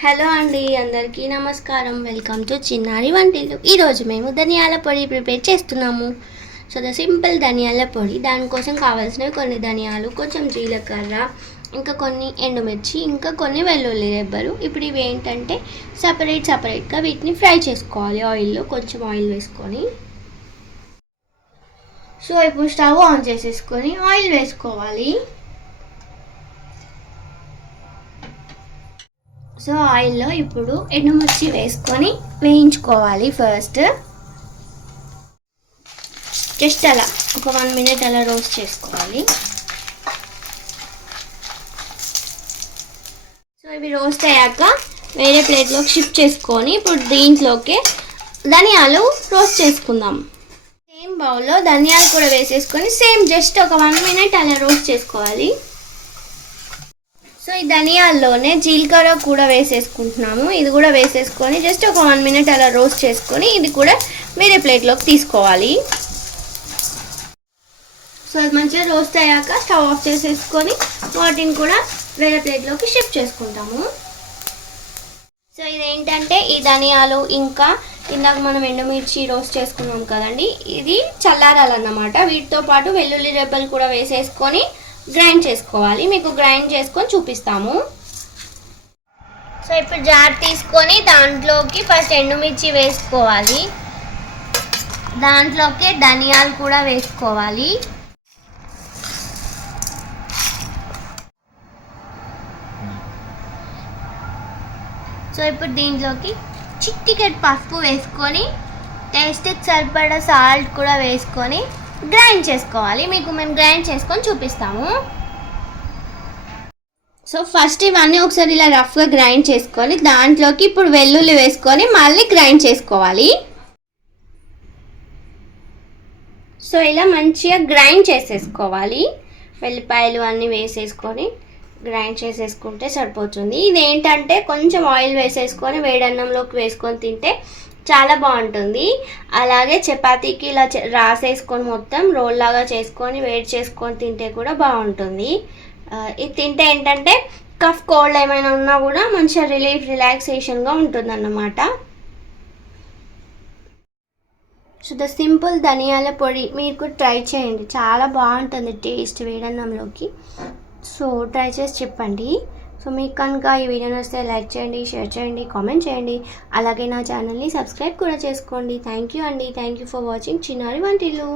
Hello అండి, అందరికీ నమస్కారం. వెల్కమ్ టు చిన్నారి వంటిల్లు. ఈరోజు మేము ధనియాల పొడి ప్రిపేర్ చేస్తున్నాము. సో ద సింపుల్ ధనియాల పొడి. దానికోసం కావాల్సినవి కొన్ని ధనియాలు, కొంచెం జీలకర్ర, ఇంకా కొన్ని ఎండుమిర్చి, ఇంకా కొన్ని వెల్లుల్లి రెబ్బలు. ఇప్పుడు ఇవి ఏంటంటే సపరేట్గా వీటిని ఫ్రై చేసుకోవాలి ఆయిల్లో. కొంచెం ఆయిల్ వేసుకొని, సో ఇప్పుడు స్టవ్ ఆన్ చేసేసుకొని ఆయిల్ వేసుకోవాలి. సో ఆయిల్లో ఇప్పుడు ఎండుమిర్చి వేసుకొని వేయించుకోవాలి. ఫస్ట్ జస్ట్ అలా ఒక 1 minute అలా రోస్ట్ చేసుకోవాలి. సో ఇవి రోస్ట్ అయ్యాక వేరే ప్లేట్లోకి షిఫ్ట్ చేసుకొని ఇప్పుడు దీంట్లోకి ధనియాలు రోస్ట్ చేసుకుందాం. సేమ్ బౌల్లో ధనియాలు కూడా వేసేసుకొని సేమ్ జస్ట్ ఒక 1 minute అలా రోస్ట్ చేసుకోవాలి. సో ఈ ధనియాల్లోనే జీలకర్ర కూడా వేసేసుకుంటున్నాము. ఇది కూడా వేసేసుకొని జస్ట్ ఒక 1 minute అలా రోస్ట్ చేసుకొని ఇది కూడా వేరే ప్లేట్లోకి తీసుకోవాలి. సో అది మంచిగా రోస్ట్ అయ్యాక స్టవ్ ఆఫ్ చేసేసుకొని వాటిని కూడా వేరే ప్లేట్లోకి షిఫ్ట్ చేసుకుంటాము. సో ఇదేంటంటే ఈ ధనియాలు ఇంకా ఇందాక మనం ఎండుమిర్చి రోస్ట్ చేసుకున్నాం కదండి, ఇది చల్లారాలన్నమాట. వీటితో పాటు వెల్లుల్లి రెబ్బలు కూడా వేసేసుకొని గ్రైండ్ చేసుకోవాలి. మీకు గ్రైండ్ చేసుకొని చూపిస్తాము. సో ఇప్పుడు జార్ తీసుకొని దాంట్లోకి ఫస్ట్ ఎండుమిర్చి వేసుకోవాలి. దాంట్లోకి ధనియాలు కూడా వేసుకోవాలి. సో ఇప్పుడు దీంట్లోకి చిటికెడు పసుపు వేసుకొని టేస్ట్కి సరిపడా సాల్ట్ కూడా వేసుకొని గ్రైండ్ చేసుకోవాలి. మీకు మేము గ్రైండ్ చేసుకొని చూపిస్తాము. సో ఫస్ట్ ఇవన్నీ ఒకసారి ఇలా రఫ్గా గ్రైండ్ చేసుకొని దాంట్లోకి ఇప్పుడు వెల్లుల్లి వేసుకొని మళ్ళీ గ్రైండ్ చేసుకోవాలి. సో ఇలా మంచిగా గ్రైండ్ చేసేసుకోవాలి. వెల్లిపాయలు అన్నీ వేసేసుకొని గ్రైండ్ చేసేసుకుంటే సరిపోతుంది. ఇదేంటంటే కొంచెం ఆయిల్ వేసేసుకొని వేడన్నంలోకి వేసుకొని తింటే చాలా బాగుంటుంది. అలాగే చపాతీకి ఇలా రాసేసుకొని మొత్తం రోల్ లాగా చేసుకొని వేడి చేసుకొని తింటే కూడా బాగుంటుంది. ఇది తింటే ఏంటంటే కఫ్ కోల్డ్ ఏమైనా ఉన్నా కూడా మంచిగా రిలాక్సేషన్గా ఉంటుంది అన్నమాట. సో ద సింపుల్ ధనియాల పొడి మీరు కూడా ట్రై చేయండి, చాలా బాగుంటుంది టేస్ట్ వేడన్నంలోకి. సో ట్రై చేసి చెప్పండి. సో మీకు కనుక ఈ వీడియో నచ్చితే లైక్ చేయండి, షేర్ చేయండి, కామెంట్ చేయండి. అలాగే నా ఛానల్ని సబ్స్క్రైబ్ కూడా చేసుకోండి. థ్యాంక్ యూ అండి. థ్యాంక్ యూ ఫర్ వాచింగ్ చిన్నారి వంటిల్లు.